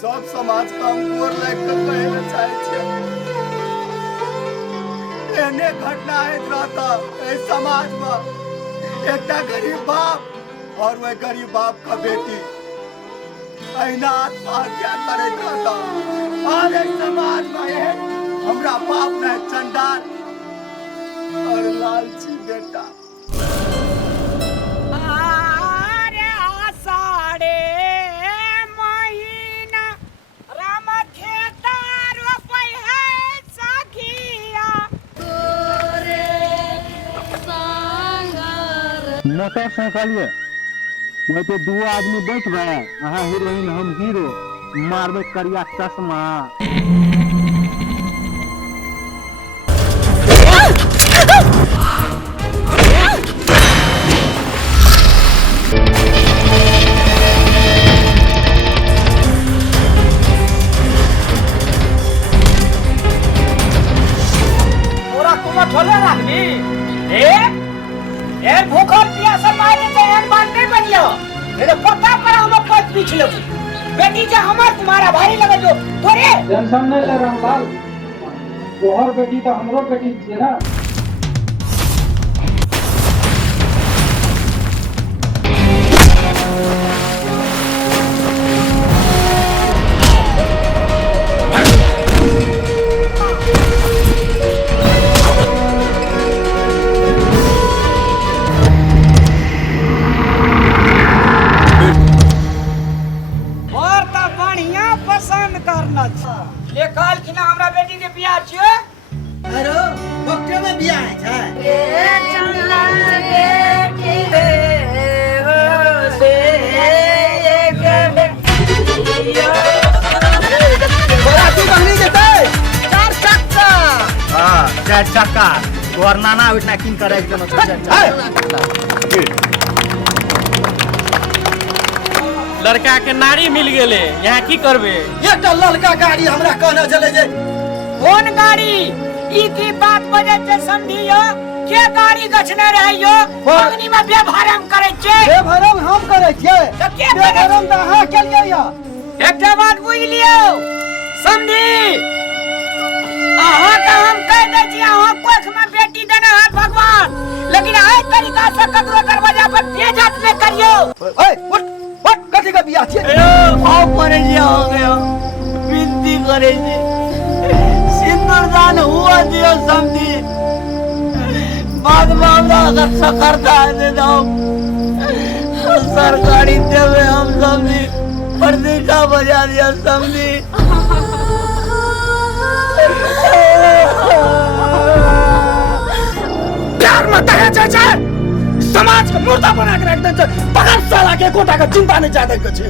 सब समाज का हम गोर लाग के कहे चाहे छे एने घटना आइत रहता ए समाज में एक गरीब बाप और वह गरीब बाप का बेटी अहिना आत्महत्या करैत रहता और एक समाज में हमरा बाप ने चंडाल और लालची बेटा अरे आषाढ़े महीना राम खेता रोपै है सखिया मोटरसाइकिल वही पे दो आदमी बैठबे अहाँ हीरोइन हम हीरो मारबे करिया चश्मा छोले रखनी ए भूखल प्यासा मारे से एन बात नहीं बनियो मेरे पता पर हम पद पीछे बेटी जे हमर तुम्हारा भाई लगे जो तोरे टेंशन नहीं ले रामलाल तोहर बेटी तो हमरो बेटी छे ना ले काल कि ना हमरा बेटी के बियाह छियो अरे डॉक्टर में बियाह है ए चंदा बेटी हो से एक बड़ा तू बहनी देते चार चक्का हां चार चक्का तोर नाना उठना किन करे के लड़का के नारी मिल गेले यहाँ की करबे एक लड़का गाड़ी हमरा कहना चले जे कौन गाड़ी ई की बात बजे से समझियो के गाड़ी गछने रहियो अग्नि में व्यवहारम करे छे ए भरम हम करे छिए तो के भरम त अहाँ केलिए या एकटा बात बुझ लियो समझी अहाँ का हम कह दे छी अहाँ कोख में बेटी देना है भगवान लेकिन आई तरीका से ककरो दरवाजा पर बेइज्जत में करियो ओए उठ कथी का बियाह छिए आओ परे लिया हो गया विनती करे छी सिंदूरदान हुआ दियो समझी बाद मामला अगर सकरता दे दो सरकारी देवे हम समझी प्रतीक्षा बजा दिया समझी प्यार मत है चाचा समाज का मुर्दा बना के रख दे पकड़ साला के कोटा का चिंता नहीं चाहते कुछ